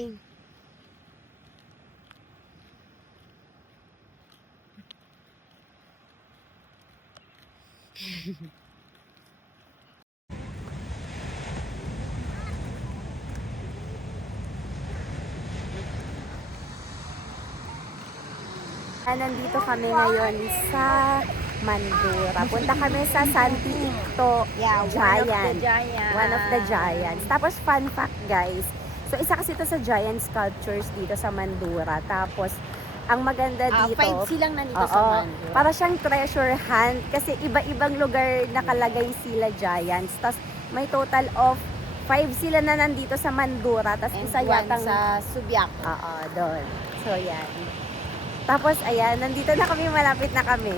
Bye! Nandito kami ngayon sa Mandurah. Punta kami sa Santi Icto Giant. One of the giants. Tapos fun fact guys, so isa kasi ito sa giant sculptures dito sa Mandurah. Tapos ang maganda dito, 5 silang nandito sa Mandurah. para siyang treasure hunt kasi iba-ibang lugar nakalagay sila giants. Tapos may total of 5 sila na nandito sa Mandurah. Tapos And isa one yatang sa Subiac. Oo, doon. So yan. Tapos ayan, nandito na kami, malapit na kami.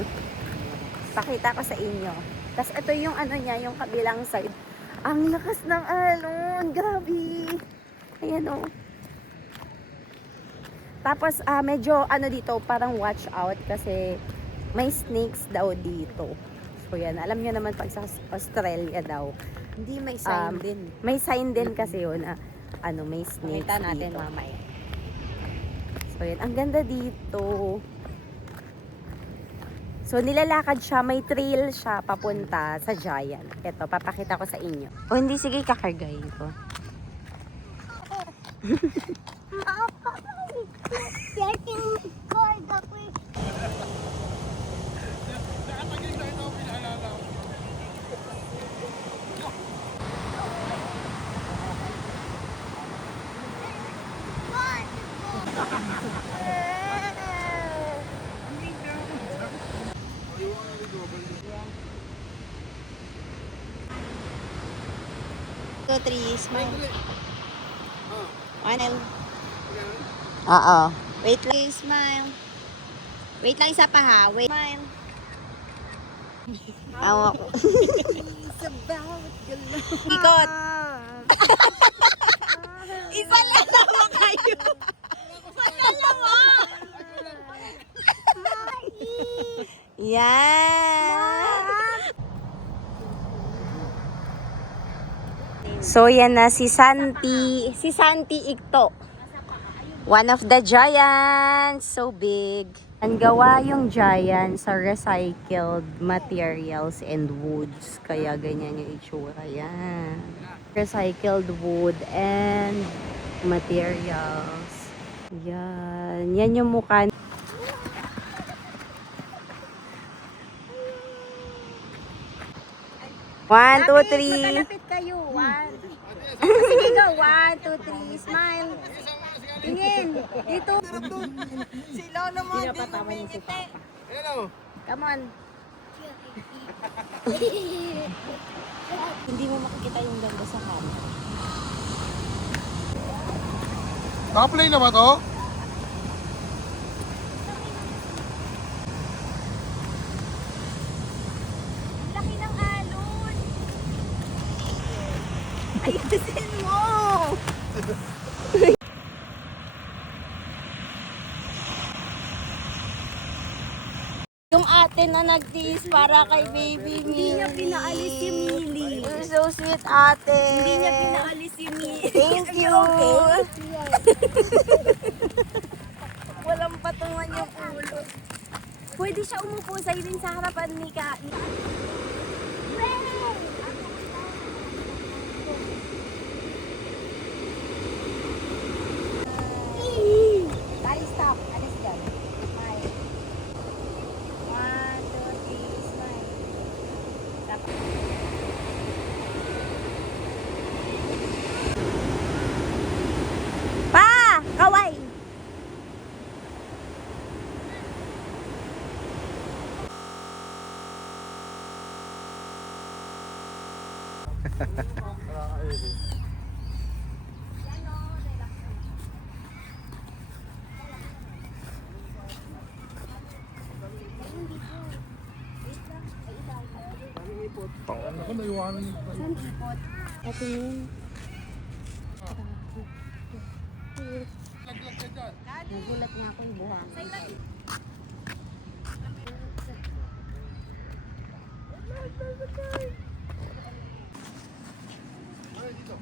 Pakita ko sa inyo. Tapos ito yung ano niya, yung kabilang side. Ang lakas ng alon, grabe. Ayan o. Tapos medyo ano dito, parang watch out kasi may snakes daw dito. So yan, alam niyo naman pag sa Australia daw. Hindi, may sign din. May sign din kasi yun na ano, may snakes Pakita natin dito. mamaya. So yun, ang ganda dito. So nilalakad siya, may trail siya papunta sa Giant. Ito, papakita ko sa inyo. O hindi, sige kakargahin ko. Two, three, smile. One, Oo. wait lang, smile. Wait lang, isa pa ha. Wait. Smile. Awa ko. Ikot. Isa lang naman kayo. Pagkalawa. Yan! So yan na si Santi Icto. One of the giants, so big. Ang gawa yung giant sa recycled materials and woods. Kaya ganyan yung itsura. Yan. Recycled wood and materials. Yan. Yan yung mukha. 1, 2, 3. Makalapit kayo. 1. Sige go. 1, 2, 3. Smile. Tingin. Dito. Si Lolo mo. Hindi napatawa niya si Papa. Come on. Hindi mo makikita yung ganda sa camera. Naka-play na ba to? Laki ng alon. Ayusin mo. Yung ate na nagtiis para kay baby Millie. Hindi niya pinaalis si Millie. You're so sweet, ate. Hindi niya pinaalis si Millie. Thank you. Okay? Walang patungan yung ulo. Pwede siya umupo sa din sa harapan ni Ka. Daddy, stop. Alis dyan. Smile. 1, 2, 3, smile. Stop. Pa! Kaway! Ako naiwanan. Saan spot? Ito yun. Laglag ka dyan. Nagulat nga ako yung buhang. Ay, dito.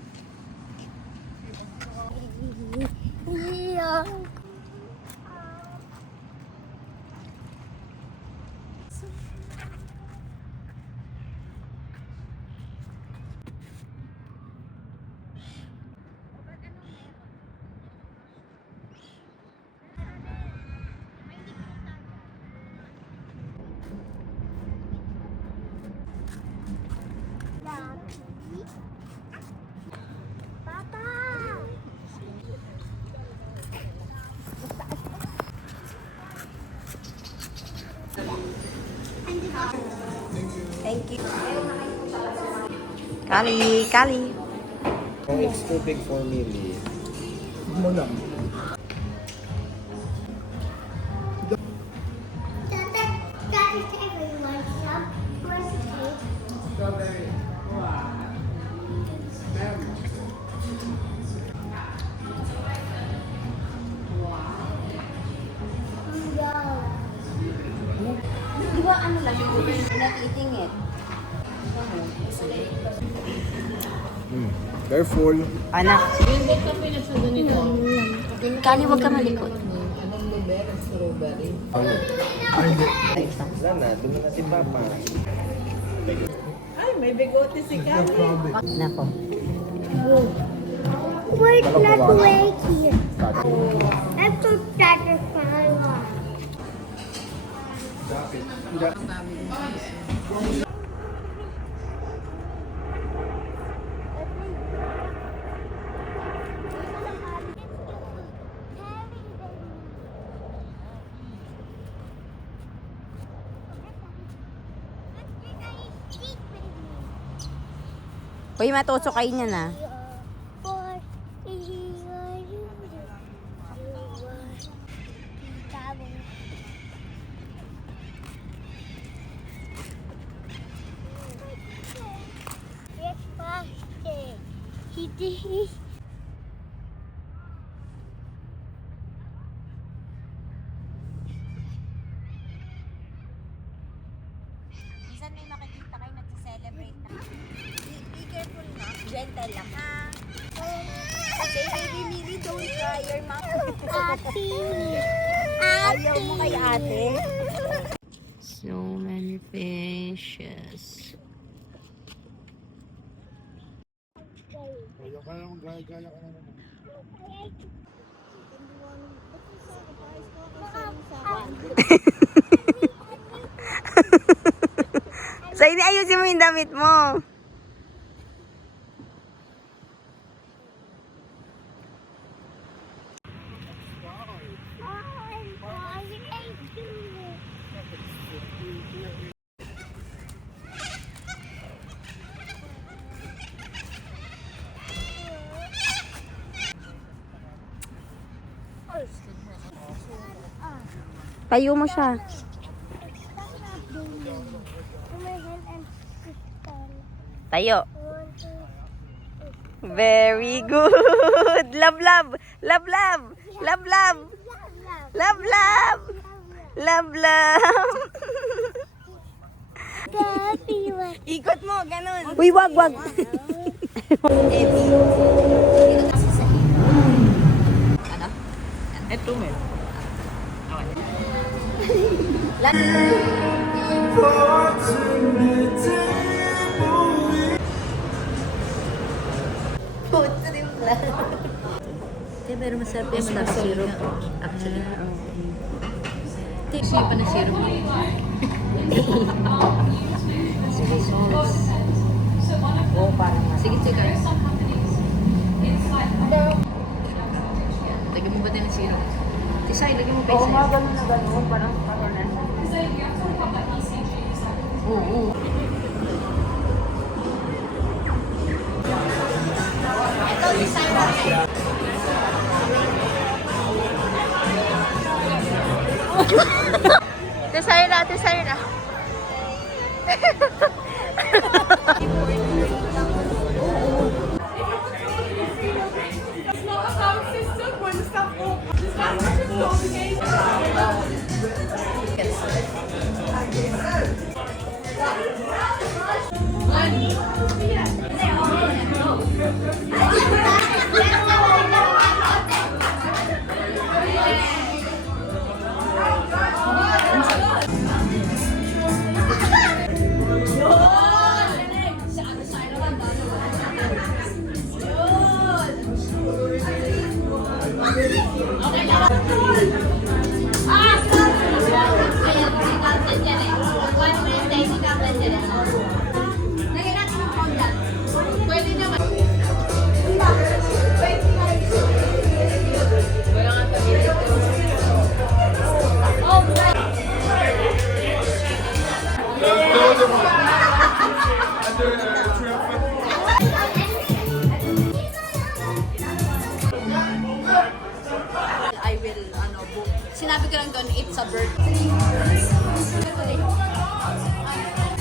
Thank you. Kali, Kali. It's too big for me, Lee. Mo lang. That is everyone. Strawberry. Di ba ano lang, not eating it? Careful. Anak. Kali, huwag ka malikot. Wala na, doon na si Papa. Nako. Wait, not wait here. I'm so satisfied. Uy, matusok kayo niya na. He did. Minsan may makikita kayo nag-celebrate na. Be careful na. Gentle lang, ha? Say, baby, Miri, don't cry. Your mom. Ayaw mo kay ate. So many fishes. Kaya kaya mong gaya-gaya ka na naman. So, ini ayusin mo yung damit mo. Tayo mo siya. Tayo. Very good. Love, love. Love, love. Love, love. Love, love. Love, love. Ikot mo, ganun. Uy, wag, wag. Ito, men. Pero masarap yung stop syrup. Actually. Siya pa na syrup. Sige, sauce. Oh, parang. Sige, sige. Lagyan mo ba din ng syrup? Tisay, lagyan mo pa isa. Oo, mga ganun na ganun. Parang na. Oo. Ito, tisay na. Tisay na, tisay na. Pwede naman. I will, book. Sinabi ko lang doon, it's a bird.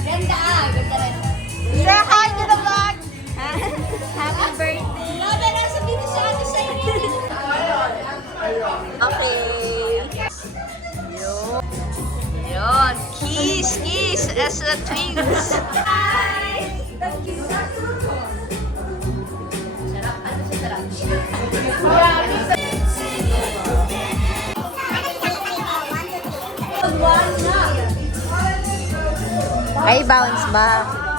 Ganda ganda rin. Say hi to the vlog! Happy birthday! Grabe, nasa dito sa atin sa Okay. Yun. Kiss, kiss as a twins. Ay, bounce back.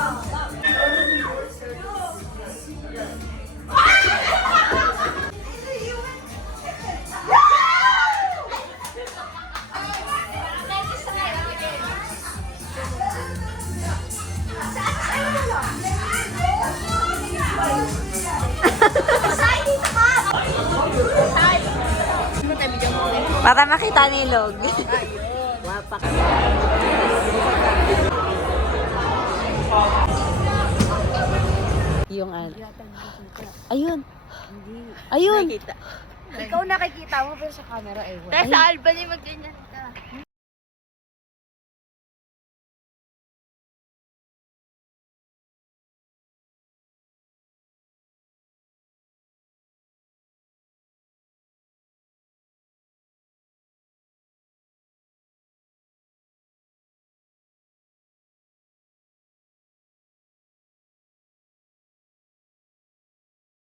Para makita nilog. Yung ano. Ayun. Ayun. Ikaw nakikita mo pero sa camera eh. Sa Albany, mag-ganyan ka.